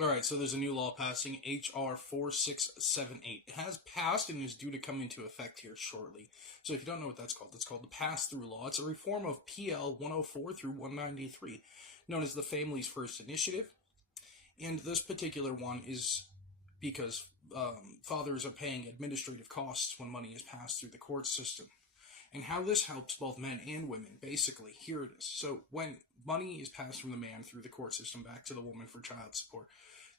All right, so there's a new law passing, H.R. 4678. It has passed and is due to come into effect here shortly. So if you don't know what that's called, it's called the Pass-Through Law. It's a reform of PL 104 through 193, known as the Families First Initiative. And this particular one is because fathers are paying administrative costs when money is passed through the court system. And how this helps both men and women, basically, here it is. So when money is passed from the man through the court system back to the woman for child support,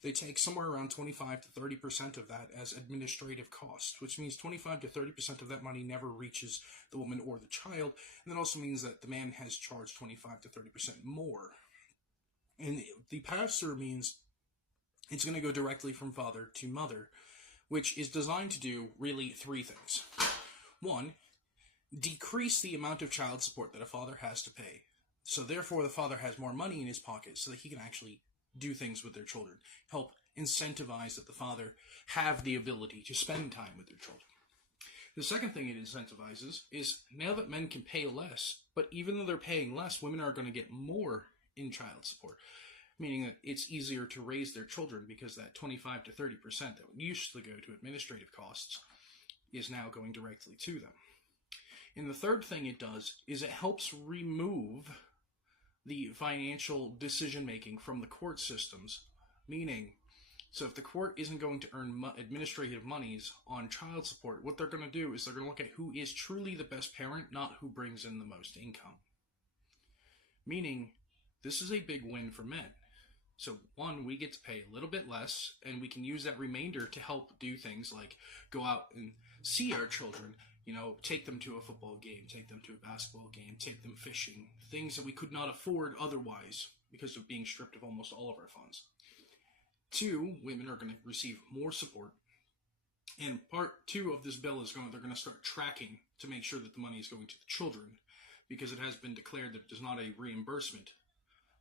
they take somewhere around 25 to 30% of that as administrative costs, which means 25 to 30% of that money never reaches the woman or the child. And that also means that the man has charged 25 to 30% more. And the pass-through means it's going to go directly from father to mother, which is designed to do really three things. One, decrease the amount of child support that a father has to pay. So therefore the father has more money in his pocket so that he can actually do things with their children. Help incentivize that the father have the ability to spend time with their children. The second thing it incentivizes is now that men can pay less, but even though they're paying less, women are going to get more in child support. Meaning that it's easier to raise their children because that 25 to 30% that would usually go to administrative costs is now going directly to them. And the third thing it does is it helps remove the financial decision-making from the court systems. Meaning, so if the court isn't going to earn administrative monies on child support, what they're going to do is they're going to look at who is truly the best parent, not who brings in the most income. Meaning, this is a big win for men. So one, we get to pay a little bit less, and we can use that remainder to help do things like go out and see our children, take them to a football game, take them to a basketball game, take them fishing, things that we could not afford otherwise because of being stripped of almost all of our funds. Two, women are going to receive more support. And part two of this bill is they're going to start tracking to make sure that the money is going to the children, because it has been declared that it is not a reimbursement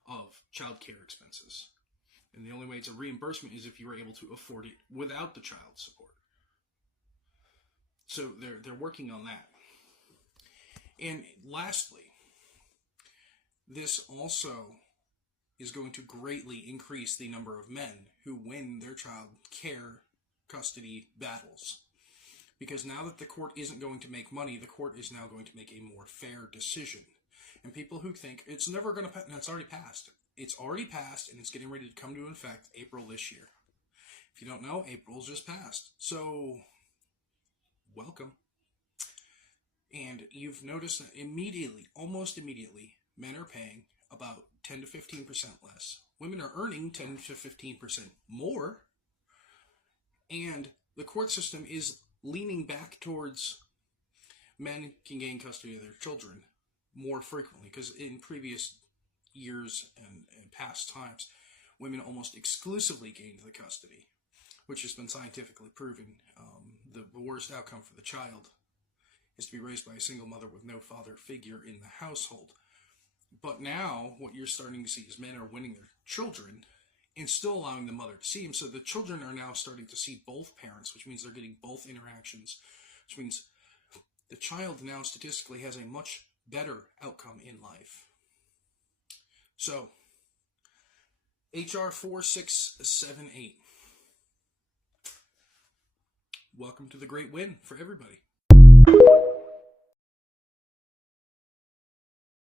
of child care expenses. And the only way it's a reimbursement is if you were able to afford it without the child support. So they're working on that. And lastly, this also is going to greatly increase the number of men who win their child care custody battles. Because now that the court isn't going to make money, the court is now going to make a more fair decision. And people who think it's never going to pass, no, it's already passed. It's already passed, and it's getting ready to come to effect April this year. If you don't know, April's just passed. So, welcome. And you've noticed that immediately, almost immediately, men are paying about 10 to 15% less. Women are earning 10 to 15% more. And the court system is leaning back towards men can gain custody of their children more frequently, because in previous years and past times, women almost exclusively gained the custody, which has been scientifically proven. The worst outcome for the child is to be raised by a single mother with no father figure in the household. But now, what you're starting to see is men are winning their children and still allowing the mother to see them. So the children are now starting to see both parents, which means they're getting both interactions, which means the child now statistically has a much better outcome in life. So, HR 4678. Welcome to the great win for everybody.